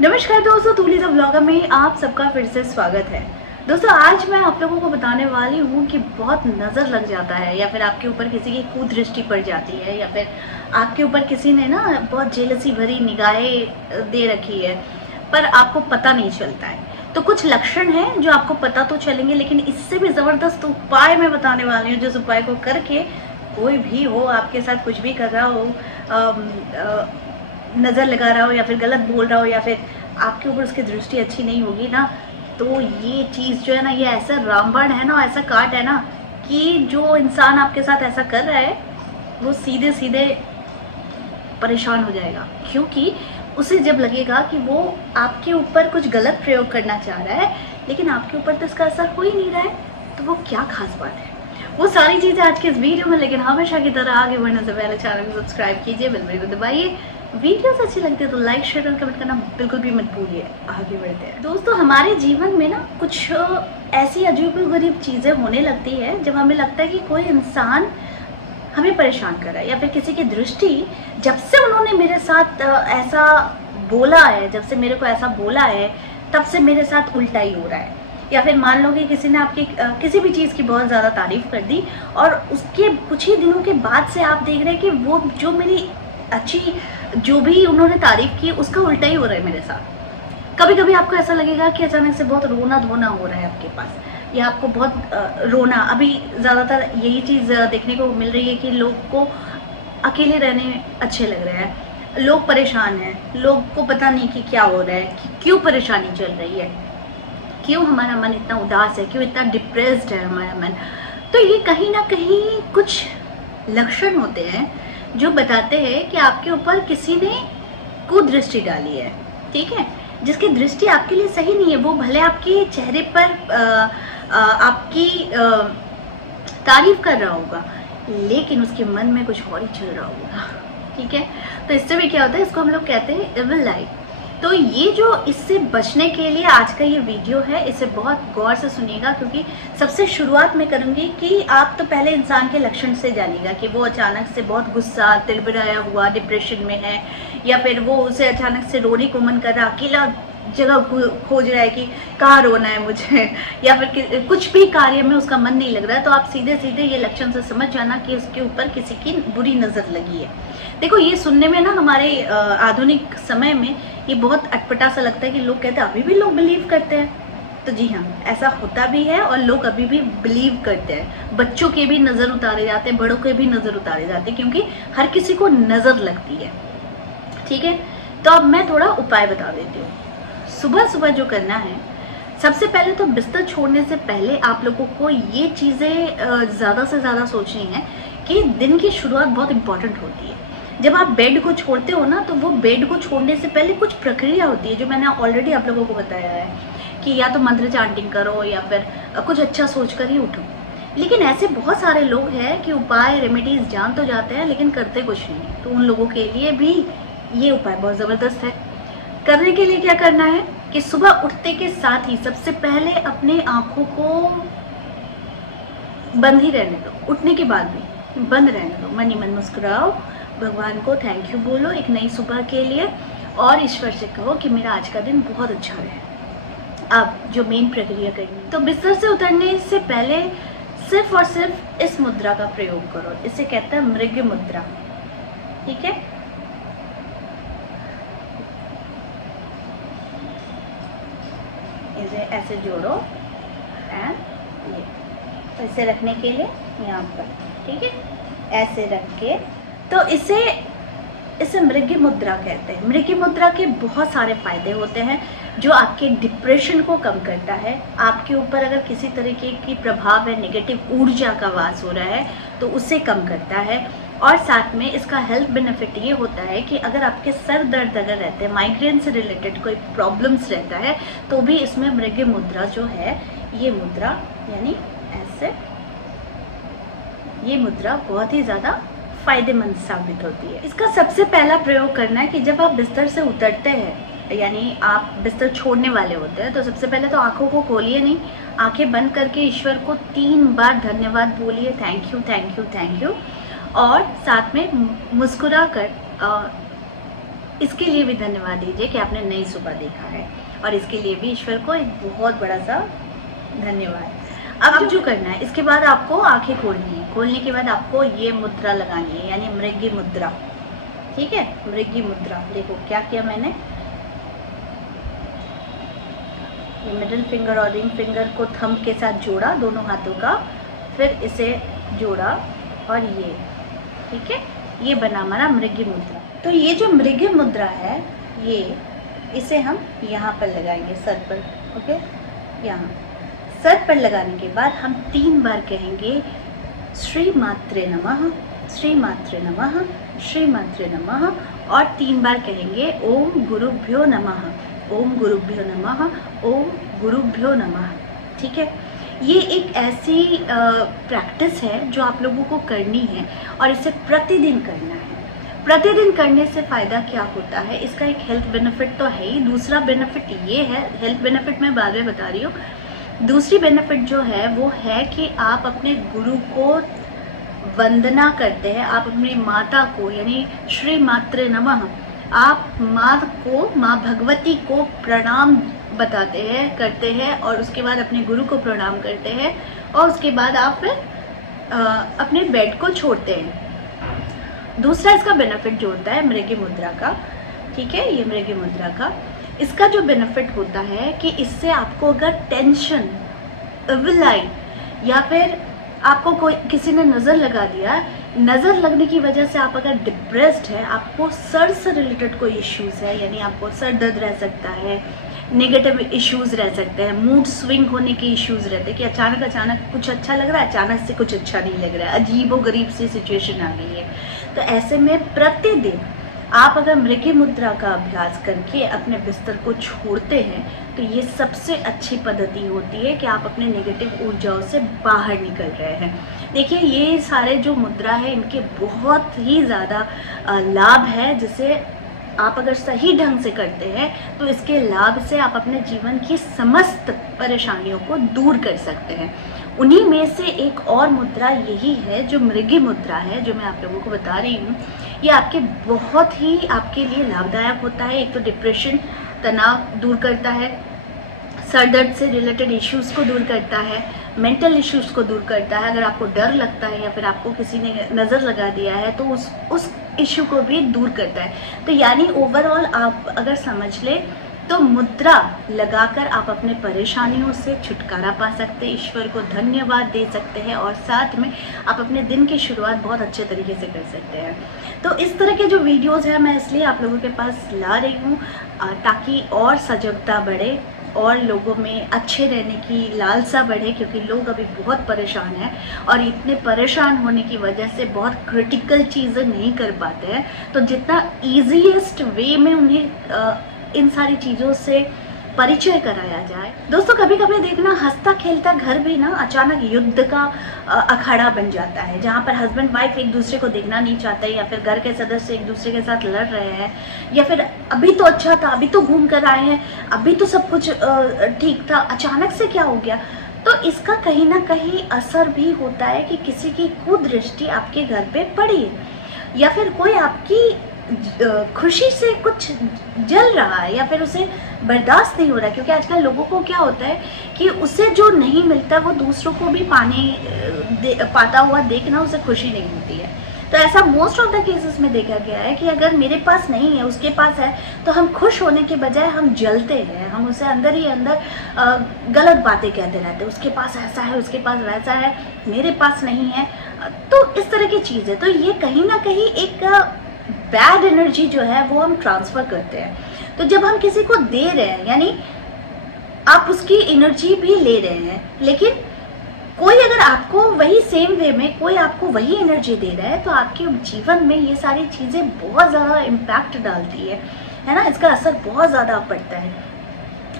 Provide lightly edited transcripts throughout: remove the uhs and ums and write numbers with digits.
नमस्कार दोस्तों, तूली the blogger में आप सबका फिर से स्वागत है। दोस्तों, आज मैं आप लोगों को बताने वाली हूँ कि बहुत नज़र लग जाता है या फिर आपके ऊपर किसी की कुदृष्टि पड़ जाती है या फिर आपके ऊपर किसी ने ना बहुत जेलसी भरी निगाहें दे रखी है, पर आपको पता नहीं चलता है। तो कुछ लक्षण हैं जो आपको पता तो चलेंगे, लेकिन इससे भी ज़बरदस्त उपाय मैं बताने वाली हूँ, जिस उपाय को करके कोई भी हो आपके साथ कुछ भी कर रहा हो, नज़र लगा रहा हो या फिर गलत बोल रहा हो या फिर आपके ऊपर उसकी दृष्टि अच्छी नहीं होगी ना, तो ये चीज़ जो है ना, ये ऐसा रामबाण है ना, ऐसा काट है ना कि जो इंसान आपके साथ ऐसा कर रहा है वो सीधे सीधे परेशान हो जाएगा। क्योंकि उसे जब लगेगा कि वो आपके ऊपर कुछ गलत प्रयोग करना चाह रहा है, लेकिन आपके ऊपर तो इसका असर हो ही नहीं रहा है, तो वो क्या खास बात है। वो सारी चीज़ें आज के इस वीडियो में, लेकिन हमेशा की तरह आगे बढ़ने से पहले चैनल को सब्सक्राइब कीजिए, बेल बटन को दबाइए। वीडियोस अच्छी लगती है तो लाइक शेयर और कमेंट करना बिल्कुल भी मत भूलिए। आगे बढ़ते हैं दोस्तों, हमारे जीवन में ना कुछ ऐसी अजीबोगरीब चीज़ें होने लगती है जब हमें लगता है कि कोई इंसान हमें परेशान कर रहा है या फिर किसी की दृष्टि, जब से उन्होंने मेरे साथ ऐसा बोला है, जब से मेरे को ऐसा बोला है, तब से मेरे साथ उल्टा ही हो रहा है। या फिर मान लो कि किसी ने आपकी किसी भी चीज़ की बहुत ज़्यादा तारीफ़ कर दी और उसके कुछ ही दिनों के बाद से आप देख रहे हैं कि वो जो मेरी अच्छी, जो भी उन्होंने तारीफ़ की, उसका उल्टा ही हो रहा है मेरे साथ। कभी कभी आपको ऐसा लगेगा कि अचानक से बहुत रोना धोना हो रहा है आपके पास, या आपको बहुत रोना, अभी ज़्यादातर यही चीज़ देखने को मिल रही है कि लोग को अकेले रहने अच्छे लग रहे हैं, लोग परेशान हैं, लोग को पता नहीं कि क्या हो रहा है, कि क्यों परेशानी चल रही है, क्यों हमारा मन इतना उदास है, क्यों इतना डिप्रेस्ड है हमारा मन। तो ये कहीं ना कहीं कुछ लक्षण होते हैं जो बताते हैं कि आपके ऊपर किसी ने कुदृष्टि डाली है, ठीक है, जिसकी दृष्टि आपके लिए सही नहीं है। वो भले आपके चेहरे पर आपकी तारीफ कर रहा होगा, लेकिन उसके मन में कुछ और ही चल रहा होगा, ठीक है। तो इससे भी क्या होता है, इसको हम लोग कहते हैं इविल लाइट। तो ये जो, इससे बचने के लिए आज का ये वीडियो है, इसे बहुत गौर से सुनिएगा, क्योंकि सबसे शुरुआत में करूँगी कि आप तो पहले इंसान के लक्षण से जानिएगा कि वो अचानक से बहुत गुस्सा, तिड़बिड़ाया हुआ, डिप्रेशन में है, या फिर वो उसे अचानक से रोने को मन कर रहा, अकेला जगह खोज रहा है कि कहाँ रोना है मुझे, या फिर कुछ भी कार्य में उसका मन नहीं लग रहा है, तो आप सीधे सीधे ये लक्षण से समझ जाना कि उसके ऊपर किसी की बुरी नज़र लगी है। देखो, ये सुनने में ना हमारे आधुनिक समय में ये बहुत अटपटा सा लगता है कि लोग कहते हैं अभी भी लोग बिलीव करते हैं। तो जी हाँ, ऐसा होता भी है और लोग अभी भी बिलीव करते हैं। बच्चों के भी नज़र उतारे जाते हैं, बड़ों के भी नज़र उतारे जाते हैं, क्योंकि हर किसी को नज़र लगती है, ठीक है। तो अब मैं थोड़ा उपाय बता देती हूँ। सुबह सुबह जो करना है, सबसे पहले तो बिस्तर छोड़ने से पहले आप लोगों को ये चीज़ें ज़्यादा से ज़्यादा सोचनी है कि दिन की शुरुआत बहुत इंपॉर्टेंट होती है। जब आप बेड को छोड़ते हो ना, तो वो बेड को छोड़ने से पहले कुछ प्रक्रिया होती है जो मैंने ऑलरेडी आप लोगों को बताया है, कि या तो मंत्र चांटिंग करो या फिर कुछ अच्छा सोच कर ही उठो। लेकिन ऐसे बहुत सारे लोग हैं कि उपाय, रेमेडीज जान तो जाते हैं लेकिन करते कुछ नहीं, तो उन लोगों के लिए भी ये उपाय बहुत ज़बरदस्त है। करने के लिए क्या करना है कि सुबह उठते के साथ ही सबसे पहले अपने आँखों को बंद ही रहने दो, उठने के बाद भी बंद रहने दो, मन ही मन मुस्कुराओ, भगवान को थैंक यू बोलो एक नई सुबह के लिए, और ईश्वर से कहो कि मेरा आज का दिन बहुत अच्छा रहे। अब जो मेन प्रक्रिया करनी, तो बिस्तर से उतरने से पहले सिर्फ और सिर्फ इस मुद्रा का प्रयोग करो, इसे कहते हैं मृग मुद्रा, ठीक है। इसे ऐसे जोड़ो एंड ये, तो इसे रखने के लिए यहाँ पर, ठीक है, ऐसे रख के, तो इसे मृग मुद्रा कहते हैं। मृग मुद्रा के बहुत सारे फायदे होते हैं, जो आपके डिप्रेशन को कम करता है। आपके ऊपर अगर किसी तरीके की प्रभाव है, नेगेटिव ऊर्जा का वास हो रहा है, तो उसे कम करता है। और साथ में इसका हेल्थ बेनिफिट ये होता है कि अगर आपके सर दर्द अगर रहते हैं, माइग्रेन से रिलेटेड कोई प्रॉब्लम्स रहता है, तो भी इसमें मृग मुद्रा जो है, ये मुद्रा यानी ऐसे, ये मुद्रा बहुत ही ज़्यादा फायदेमंद साबित होती है। इसका सबसे पहला प्रयोग करना है कि जब आप बिस्तर से उतरते हैं, यानी आप बिस्तर छोड़ने वाले होते हैं, तो सबसे पहले तो आंखों को खोलिए नहीं, आंखें बंद करके ईश्वर को 3 बार धन्यवाद बोलिए, thank you thank you thank you, और साथ में मुस्कुरा कर इसके लिए भी धन्यवाद दीजिए कि आपने नई सुबह देखा है, और इसके लिए भी ईश्वर को एक बहुत बड़ा सा धन्यवाद। अब जो करना है, इसके बाद आपको आंखें खोलनी है। खोलने के बाद आपको ये मुद्रा लगानी है, यानी मृगी मुद्रा। ठीक है, मृगी मुद्रा। देखो क्या किया मैंने, ये मिडिल फिंगर और रिंग फिंगर को थंब के साथ जोड़ा दोनों हाथों का, फिर इसे जोड़ा और ये, ठीक है, ये बना हमारा मृगी मुद्रा। तो ये जो मृगी मुद्रा है, ये इसे हम यहाँ पर लगाएंगे, सर पर। ओके, यहाँ सर पर लगाने के बाद हम 3 बार कहेंगे श्री मात्रे नमः, श्री मात्रे नमः, श्री मात्रे नमः, और 3 बार कहेंगे ओम गुरुभ्यो नमः, ओम गुरुभ्यो नमः, ओम गुरुभ्यो नमः। ठीक है, ये एक ऐसी प्रैक्टिस है जो आप लोगों को करनी है, और इसे प्रतिदिन करना है। प्रतिदिन करने से फ़ायदा क्या होता है, इसका एक हेल्थ बेनिफिट तो है ही, दूसरा बेनिफिट ये है, हेल्थ बेनिफिट मैं बाद में बता रही हूँ, दूसरी बेनिफिट जो है वो है कि आप अपने गुरु को वंदना करते हैं, आप अपनी माता को, यानी श्री मात्रे नमः, आप माँ को, माँ भगवती को प्रणाम बताते हैं, करते हैं, और उसके बाद अपने गुरु को प्रणाम करते हैं, और उसके बाद आप फिर अपने बेड को छोड़ते हैं। दूसरा इसका बेनिफिट जो होता है मृगी मुद्रा का, ठीक है, ये मृगी मुद्रा का, इसका जो बेनिफिट होता है कि इससे आपको अगर टेंशन, इविल आई, या फिर आपको कोई किसी ने नज़र लगा दिया, नज़र लगने की वजह से आप अगर डिप्रेस्ड है, आपको सर से रिलेटेड कोई इश्यूज़ है, यानी आपको सर दर्द रह सकता है, नेगेटिव इश्यूज़ रह सकते हैं, मूड स्विंग होने के इश्यूज़ रहते हैं कि अचानक कुछ अच्छा लग रहा है, अचानक से कुछ अच्छा नहीं लग रहा है, अजीबोगरीब सी सिचुएशन आ गई है। तो ऐसे में प्रतिदिन आप अगर मृगी मुद्रा का अभ्यास करके अपने बिस्तर को छोड़ते हैं, तो ये सबसे अच्छी पद्धति होती है कि आप अपने नेगेटिव ऊर्जाओं से बाहर निकल रहे हैं। देखिए, ये सारे जो मुद्रा है, इनके बहुत ही ज़्यादा लाभ है, जिसे आप अगर सही ढंग से करते हैं तो इसके लाभ से आप अपने जीवन की समस्त परेशानियों को दूर कर सकते हैं। उन्हीं में से एक और मुद्रा यही है जो मृगी मुद्रा है, जो मैं आप लोगों को बता रही हूँ। ये आपके बहुत ही आपके लिए लाभदायक होता है। एक तो डिप्रेशन, तनाव दूर करता है, सर दर्द से रिलेटेड इश्यूज़ को दूर करता है, मेंटल इश्यूज़ को दूर करता है। अगर आपको डर लगता है या फिर आपको किसी ने नज़र लगा दिया है तो उस इश्यू को भी दूर करता है। तो यानी ओवरऑल आप अगर समझ लें तो मुद्रा लगाकर आप अपने परेशानियों से छुटकारा पा सकते हैं, ईश्वर को धन्यवाद दे सकते हैं, और साथ में आप अपने दिन की शुरुआत बहुत अच्छे तरीके से कर सकते हैं। तो इस तरह के जो वीडियोस हैं मैं इसलिए आप लोगों के पास ला रही हूँ ताकि और सजगता बढ़े और लोगों में अच्छे रहने की लालसा बढ़े, क्योंकि लोग अभी बहुत परेशान हैं और इतने परेशान होने की वजह से बहुत क्रिटिकल चीज़ें नहीं कर पाते हैं। तो जितना ईजीएस्ट वे में उन्हें इन सारी चीज़ों से परिचय कराया जाए। दोस्तों, कभी कभी देखना हंसता खेलता घर भी ना अचानक युद्ध का अखाड़ा बन जाता है, जहाँ पर हस्बैंड वाइफ एक दूसरे को देखना नहीं चाहते, या फिर घर के सदस्य एक दूसरे के साथ लड़ रहे हैं, या फिर अभी तो अच्छा था, अभी तो घूम कर आए हैं, अभी तो सब कुछ ठीक था, अचानक से क्या हो गया। तो इसका कहीं ना कहीं असर भी होता है कि किसी की कुदृष्टि आपके घर पे पड़ी है, या फिर कोई आपकी खुशी से कुछ जल रहा है या फिर उसे बर्दाश्त नहीं हो रहा। क्योंकि आजकल लोगों को क्या होता है कि उसे जो नहीं मिलता वो दूसरों को भी पाता हुआ देखना उसे खुशी नहीं होती है। तो ऐसा मोस्ट ऑफ द केसेस में देखा गया है कि अगर मेरे पास नहीं है, उसके पास है, तो हम खुश होने के बजाय हम जलते हैं, हम उसे अंदर ही अंदर गलत बातें कहते रहते हैं, उसके पास ऐसा है, उसके पास वैसा है, मेरे पास नहीं है। तो इस तरह की चीज़ है। तो ये कहीं ना कहीं एक बैड एनर्जी जो है वो हम ट्रांसफ़र करते हैं। तो जब हम किसी को दे रहे हैं, यानी आप उसकी एनर्जी भी ले रहे हैं, लेकिन कोई अगर आपको वही सेम वे में कोई आपको वही एनर्जी दे रहा है, तो आपके जीवन में ये सारी चीज़ें बहुत ज़्यादा इम्पैक्ट डालती है ना, इसका असर बहुत ज़्यादा पड़ता है।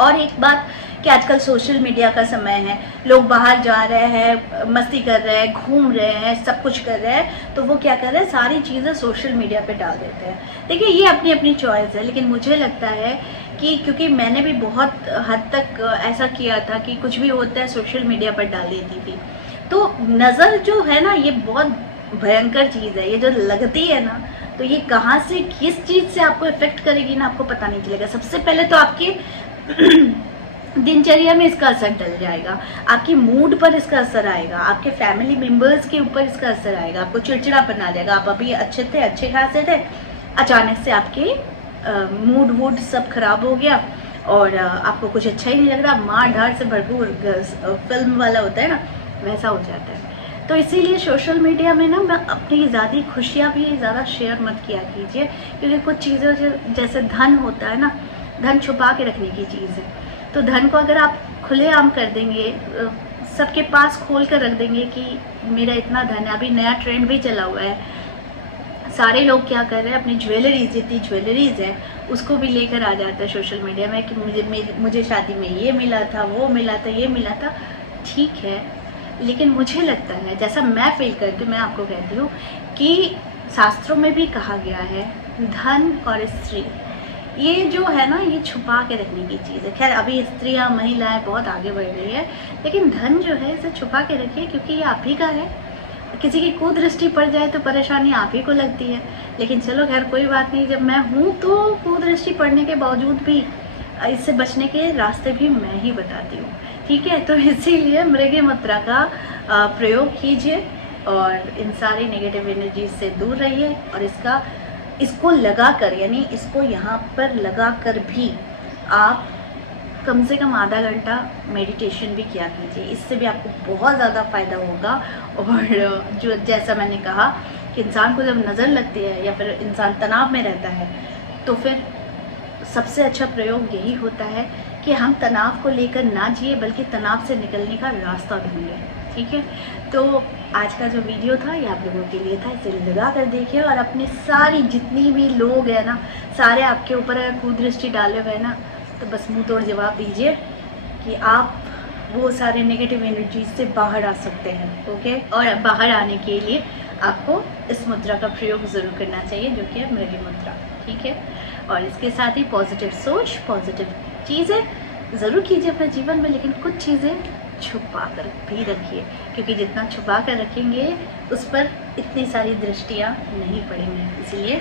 और एक बात कि आजकल सोशल मीडिया का समय है, लोग बाहर जा रहे हैं, मस्ती कर रहे हैं, घूम रहे हैं, सब कुछ कर रहे हैं, तो वो क्या कर रहे हैं, सारी चीज़ें सोशल मीडिया पे डाल देते हैं। देखिए, ये अपनी अपनी चॉइस है, लेकिन मुझे लगता है कि क्योंकि मैंने भी बहुत हद तक ऐसा किया था कि कुछ भी होता है सोशल मीडिया पर डाल देती थी। तो नज़र जो है ना, ये बहुत भयंकर चीज़ है। ये जो लगती है ना, तो ये कहाँ से किस चीज़ से आपको इफेक्ट करेगी ना, आपको पता नहीं चलेगा। सबसे पहले तो आपके दिनचर्या में इसका असर डल जाएगा, आपकी मूड पर इसका असर आएगा, आपके फैमिली मेंबर्स के ऊपर इसका असर आएगा, आपको चिड़चिड़ापन आ जाएगा। आप अभी अच्छे थे, अच्छे खासे थे, अचानक से आपके मूड वूड सब खराब हो गया और आपको कुछ अच्छा ही नहीं लग रहा, मार धाड़ से भरपूर फिल्म वाला होता है ना, वैसा हो जाता है। तो इसीलिए सोशल मीडिया में ना मैं अपनी ज़्यादा खुशियाँ भी ज़्यादा शेयर मत किया कीजिए, क्योंकि कुछ चीज़ें जैसे धन होता है ना, धन छुपा के रखने की चीज़ है। तो धन को अगर आप खुलेआम कर देंगे, सबके पास खोल कर रख देंगे कि मेरा इतना धन है। अभी नया ट्रेंड भी चला हुआ है, सारे लोग क्या कर रहे हैं, अपनी ज्वेलरीज, जितनी ज्वेलरीज है उसको भी लेकर आ जाता है सोशल मीडिया में कि मुझे शादी में ये मिला था, वो मिला था, ये मिला था। ठीक है, लेकिन मुझे लगता है, जैसा मैं फील करती हूँ, मैं आपको कहती हूँ कि शास्त्रों में भी कहा गया है धन और स्त्री, ये जो है ना, ये छुपा के रखने की चीज़ है। खैर अभी स्त्रियाँ, महिलाएं बहुत आगे बढ़ रही है, लेकिन धन जो है इसे छुपा के रखिए, क्योंकि ये आप ही का है। किसी की कुदृष्टि पड़ जाए तो परेशानी आप ही को लगती है, लेकिन चलो खैर कोई बात नहीं, जब मैं हूँ तो कुदृष्टि पड़ने के बावजूद भी इससे बचने के रास्ते भी मैं ही बताती हूँ। ठीक है, तो इसीलिए मृगी मुद्रा का प्रयोग कीजिए और इन सारी नेगेटिव एनर्जी से दूर रहिए, और इसको लगा कर, यानी इसको यहाँ पर लगा कर भी आप कम से कम आधा घंटा मेडिटेशन भी किया कीजिए। इससे भी आपको बहुत ज़्यादा फ़ायदा होगा। और जो जैसा मैंने कहा कि इंसान को जब नज़र लगती है या फिर इंसान तनाव में रहता है, तो फिर सबसे अच्छा प्रयोग यही होता है कि हम तनाव को लेकर ना जिए, बल्कि तनाव से निकलने का रास्ता ढूंढें। ठीक है, तो आज का जो वीडियो था ये आप लोगों के लिए था, इसे लगा कर देखिए और अपनी सारी जितनी भी लोग हैं ना, सारे आपके ऊपर अगर कुदृष्टि डाले हुए ना, तो बस मुंह तोड़ जवाब दीजिए कि आप वो सारे नेगेटिव एनर्जी से बाहर आ सकते हैं। ओके, और बाहर आने के लिए आपको इस मुद्रा का प्रयोग ज़रूर करना चाहिए, जो कि है मृगी मुद्रा। ठीक है, और इसके साथ ही पॉजिटिव सोच, पॉजिटिव चीज़ें ज़रूर कीजिए अपने जीवन में, लेकिन कुछ चीज़ें छुपा कर भी रखिए, क्योंकि जितना छुपा कर रखेंगे उस पर इतनी सारी दृष्टियाँ नहीं पड़ेंगी, इसलिए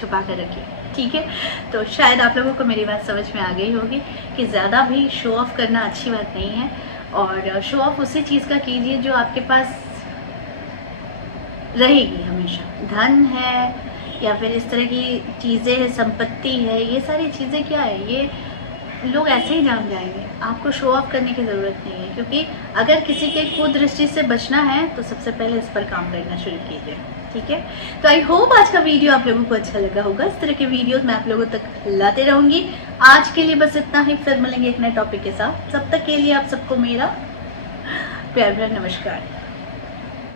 छुपा कर रखिए। ठीक है, तो शायद आप लोगों को मेरी बात समझ में आ गई होगी कि ज़्यादा भी शो ऑफ करना अच्छी बात नहीं है, और शो ऑफ उसी चीज़ का कीजिए जो आपके पास रहेगी हमेशा। धन है या फिर इस तरह की चीज़ें है, संपत्ति है, ये सारी चीज़ें क्या है, ये लोग ऐसे ही जान जाएंगे। आपको शो ऑफ करने की ज़रूरत नहीं है, क्योंकि अगर किसी के कुदृष्टि से बचना है तो सबसे पहले इस पर काम करना शुरू कीजिए। ठीक है, तो आई होप आज का वीडियो आप लोगों को अच्छा लगा होगा। इस तरह के वीडियोस मैं आप लोगों तक लाते रहूंगी। आज के लिए बस इतना ही, फिर मिलेंगे एक नए टॉपिक के साथ। तब तक के लिए आप सबको मेरा प्यार भरा नमस्कार।